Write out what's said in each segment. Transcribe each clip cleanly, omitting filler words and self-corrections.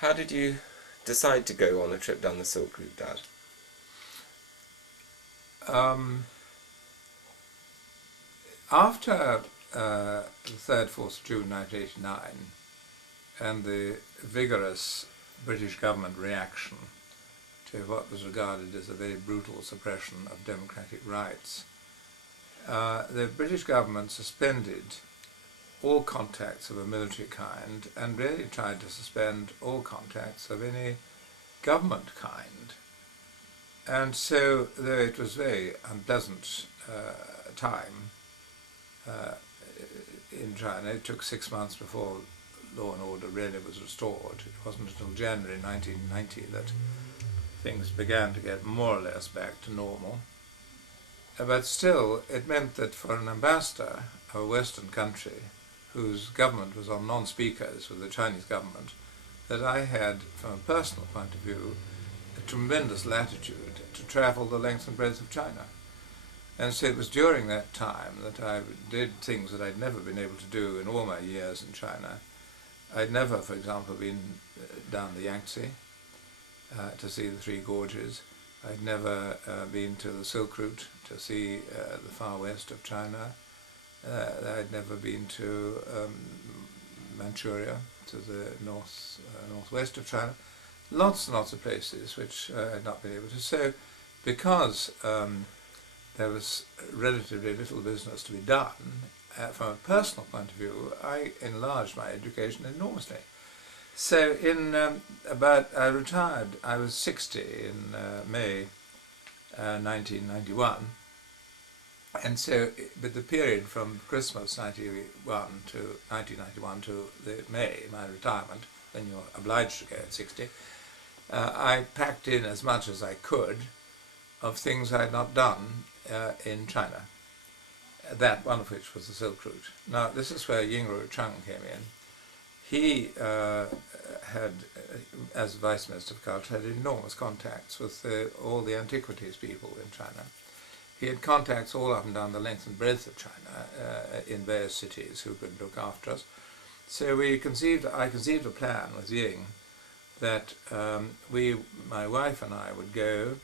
How did you decide to go on a trip down the Silk Route, Dad? After the 3rd, 4th of June 1989 and the vigorous British government reaction to what was regarded as a very brutal suppression of democratic rights, the British government suspended all contacts of a military kind and really tried to suspend all contacts of any government kind. And so, though it was a very unpleasant time in China, it took 6 months before law and order really was restored. It wasn't until January 1990 that things began to get more or less back to normal. But still, it meant that for an ambassador of a Western country whose government was on non-speakers with the Chinese government, that I had, from a personal point of view, a tremendous latitude to travel the length and breadth of China. And so it was during that time that I did things that I'd never been able to do in all my years in China. I'd never, for example, been down the Yangtze to see the Three Gorges. I'd never been to the Silk Route to see the far west of China. I'd never been to Manchuria, to the northwest of China. Lots and lots of places which I had not been able to. So because there was relatively little business to be done, from a personal point of view, I enlarged my education enormously. So I retired, I was 60 in May 1991, and so, but the period from Christmas 1991 to the May, my retirement, then you're obliged to go at 60, I packed in as much as I could of things I had not done in China, that one of which was the Silk Route. Now, this is where Yingru Chang came in. He had, as Vice Minister of Culture, had enormous contacts with all the antiquities people in China. He had contacts all up and down the length and breadth of China in various cities who could look after us. So I conceived a plan with Ying that my wife and I would go,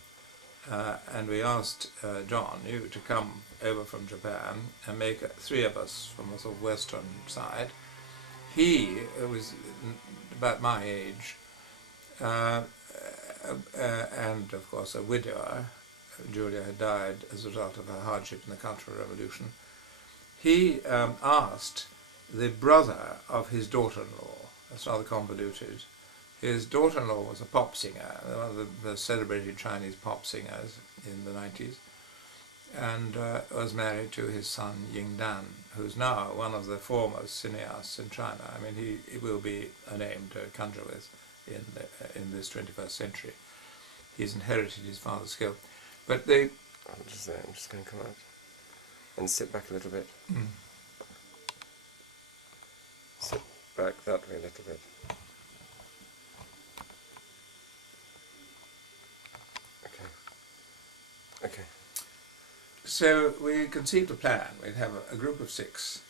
and we asked John, you, to come over from Japan and make 3 of us from the sort of western side. He was about my age, and of course a widower. Julia had died as a result of her hardship in the Cultural Revolution. He asked the brother of his daughter-in-law, that's rather convoluted. His daughter-in-law was a pop singer, one of the celebrated Chinese pop singers in the 90s, and was married to his son Ying Dan, who's now one of the foremost cineasts in China. I mean, he will be a name to conjure with in this 21st century. He's inherited his father's skill. But I'm just going to come out and sit back a little bit. Sit back that way a little bit. Okay. So we conceived a plan. We'd have a group of 6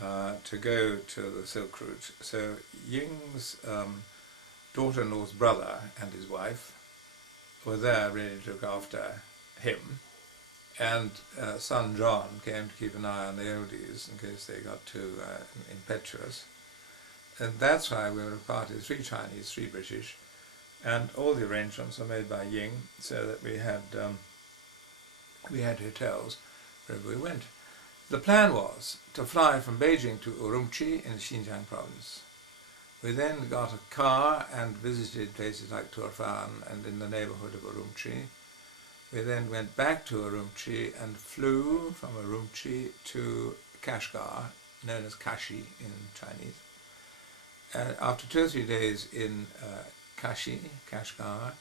to go to the Silk Route. So Ying's daughter-in-law's brother and his wife were there ready to look after him, and son John came to keep an eye on the oldies in case they got too impetuous. And that's why we were a party of 3 Chinese, 3 British, and all the arrangements were made by Ying so that we had hotels wherever we went. The plan was to fly from Beijing to Urumqi in the Xinjiang province. We then got a car and visited places like Turfan and in the neighborhood of Urumqi. We then went back to Urumqi and flew from Urumqi to Kashgar, known as Kashi in Chinese. After 2 or 3 days in Kashgar,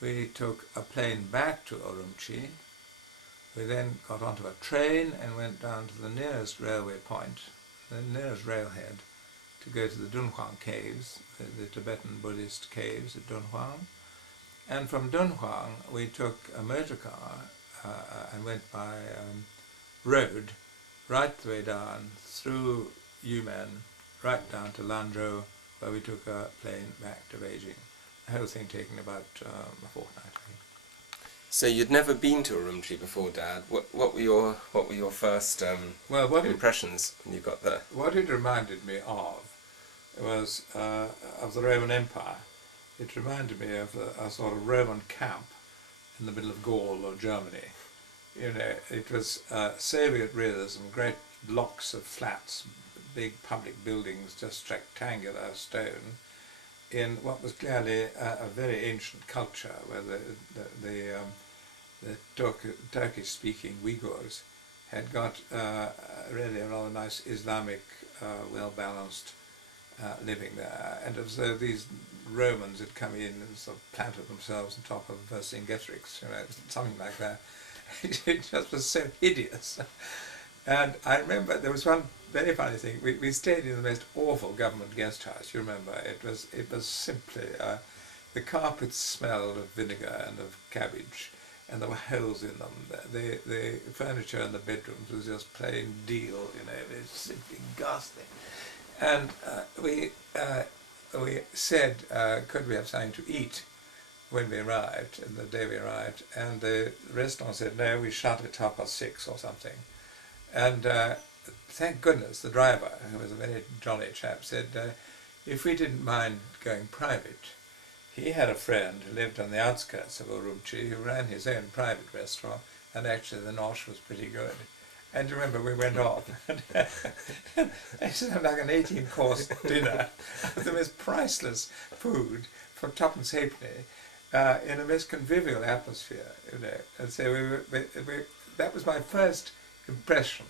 we took a plane back to Urumqi. We then got onto a train and went down to the nearest railway point, the nearest railhead, to go to the Dunhuang caves, the Tibetan Buddhist caves at Dunhuang. And from Dunhuang we took a motor car and went by road right the way down through Yumen, right down to Lanzhou, where we took a plane back to Beijing. The whole thing taking about a fortnight, I think. So you'd never been to Urumqi before, Dad. What were your first impressions when you got there? What it reminded me of was of the Roman Empire. It reminded me of a sort of Roman camp in the middle of Gaul or Germany. You know, it was Soviet realism, great blocks of flats, big public buildings, just rectangular stone, in what was clearly a very ancient culture, where the Turkish-speaking Uyghurs had got really a rather nice Islamic, well-balanced living there, and as though these Romans had come in and sort of planted themselves on top of Vercingetorix, you know, something like that. It just was so hideous. And I remember there was one very funny thing. We stayed in the most awful government guest house. You remember? It was simply the carpets smelled of vinegar and of cabbage, and there were holes in them. The furniture in the bedrooms was just plain deal. You know, it was simply ghastly. And we said, could we have something to eat when we arrived, and the day we arrived? And the restaurant said, no, we shut at 6:30 or something. And thank goodness the driver, who was a very jolly chap, said if we didn't mind going private. He had a friend who lived on the outskirts of Urumqi, who ran his own private restaurant, and actually the nosh was pretty good. And you remember, we went off, and it was like an 18-course dinner of the most priceless food for twopence halfpenny in a most convivial atmosphere, you know. And so that was my first impression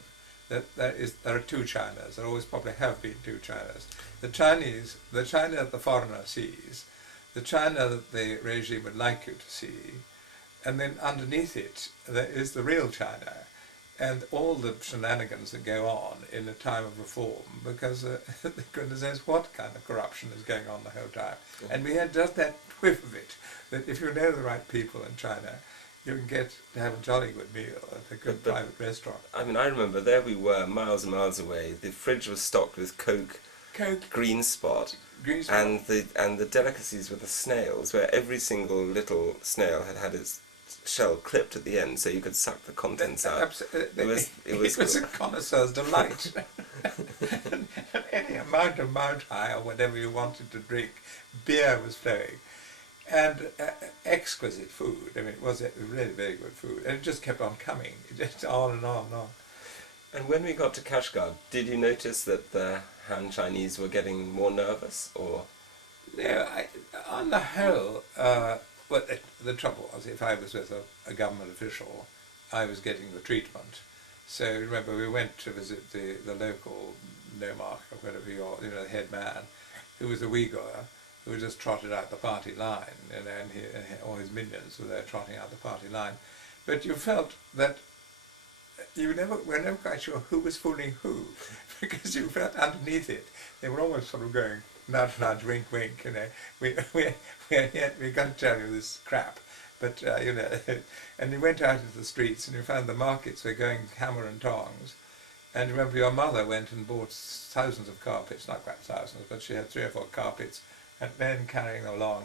that there are two Chinas. There always probably have been two Chinas. The China that the foreigner sees, the China that the regime would like you to see, and then underneath it there is the real China, and all the shenanigans that go on in a time of reform, because goodness knows what kind of corruption is going on the whole time. Yeah. And we had just that whiff of it, that if you know the right people in China, you can get to have a jolly good meal at a good private restaurant. I mean, I remember there we were, miles and miles away. The fridge was stocked with Coke, Green Spot, and the delicacies were the snails, where every single little snail had its shell clipped at the end, so you could suck the contents out. It was a connoisseur's delight. and any amount of Mount High or whatever you wanted to drink, beer was flowing. And exquisite food. I mean, it was really very good food, and it just kept on coming, just on and on and on. And when we got to Kashgar, did you notice that the Han Chinese were getting more nervous, or? No, on the whole, well, the trouble was, if I was with a government official, I was getting the treatment. So remember, we went to visit the local nomarch, or whatever the head man, who was a Uyghur, who just trotted out the party line, and all his minions were there trotting out the party line. But you felt that were never quite sure who was fooling who, because you felt underneath it, they were almost sort of going, nudge, nudge, wink, wink, you know, we're going to tell you this crap. But, you know, and you went out into the streets and you found the markets were going hammer and tongs. And remember, your mother went and bought thousands of carpets, not quite thousands, but she had 3 or 4 carpets, and men carrying them along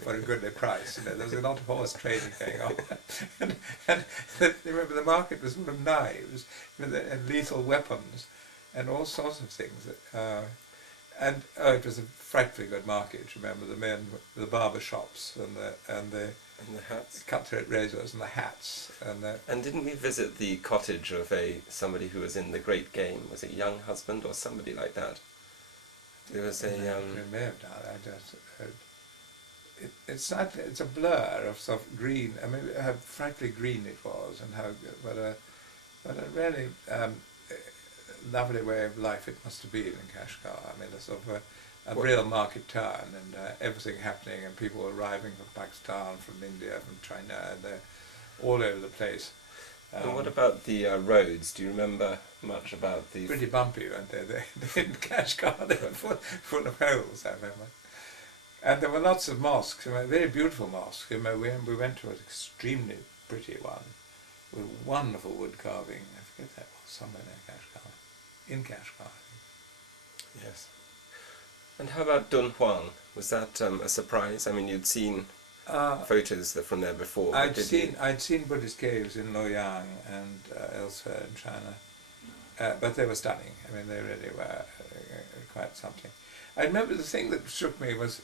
for a goodly price. You know, there was a lot of horse trading going on. and remember, the market was full of knives and lethal weapons and all sorts of things. It was a frightfully good market. Remember, the men, the barber shops and the hats, cutthroat razors and the hats. And didn't we visit the cottage of somebody who was in the Great Game? Was it Young Husband or somebody like that? There was a. We may have done. It's a blur of sort of green. I mean, how frightfully green it was, and but a really lovely way of life it must have been in Kashgar. I mean, a sort of a real market town, and everything happening, and people arriving from Pakistan, from India, from China, and they're all over the place. And what about the roads? Do you remember much about the... Pretty bumpy, weren't they? They in Kashgar, they were full of holes, I remember. And there were lots of mosques, very beautiful mosques. We went to an extremely pretty one with wonderful wood carving. I forget that was somewhere near Kashgar. In Kashgar, I think. Yes. And how about Dunhuang? Was that a surprise? I mean, you'd seen photos from there before. I'd seen Buddhist caves in Luoyang and elsewhere in China, but they were stunning. I mean, they really were quite something. I remember the thing that struck me was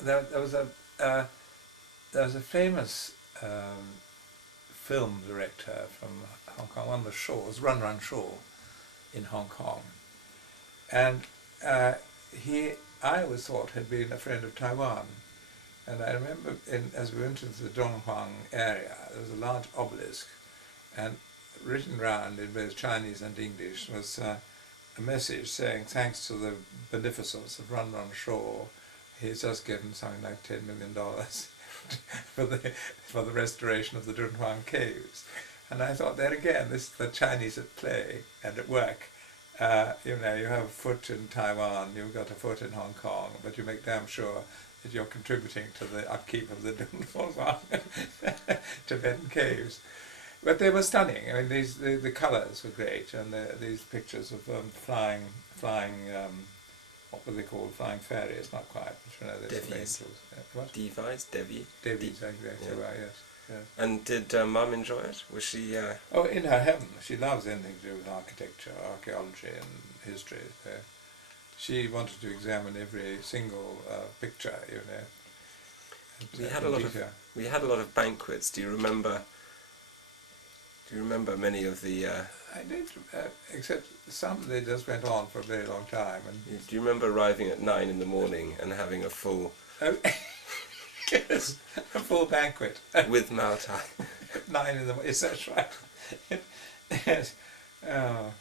there was a famous film director from Hong Kong, one of the Shaws, Run Run Shaw, in Hong Kong, and he, I always thought, had been a friend of Taiwan. And I remember, as we went into the Donghuang area, there was a large obelisk, and written round in both Chinese and English was a message saying, thanks to the beneficence of Run Run Shaw, he's just given something like $10 million for the restoration of the Dunhuang caves. And I thought, there again, this is the Chinese at play and at work. You know, you have a foot in Taiwan, you've got a foot in Hong Kong, but you make damn sure that you're contributing to the upkeep of the Dunhuang Tibetan caves. But they were stunning. I mean, the colours were great, and these pictures of flying, what were they called? Flying fairies? Not quite. But, you know, Devis. What? Devis, Devi. Devis, exactly. Well, yes. Yes. And did Mum enjoy it? Was she? Oh, in her heaven. She loves anything to do with architecture, archaeology, and history. So she wanted to examine every single picture, you know. We had a lot of banquets. Do you remember many of the? I did, except some they just went on for a very long time. And do you remember arriving at 9 in the morning and having a full? Oh, yes, a full banquet with Mao Tai. 9 in the morning. Is that right? Yes. Oh.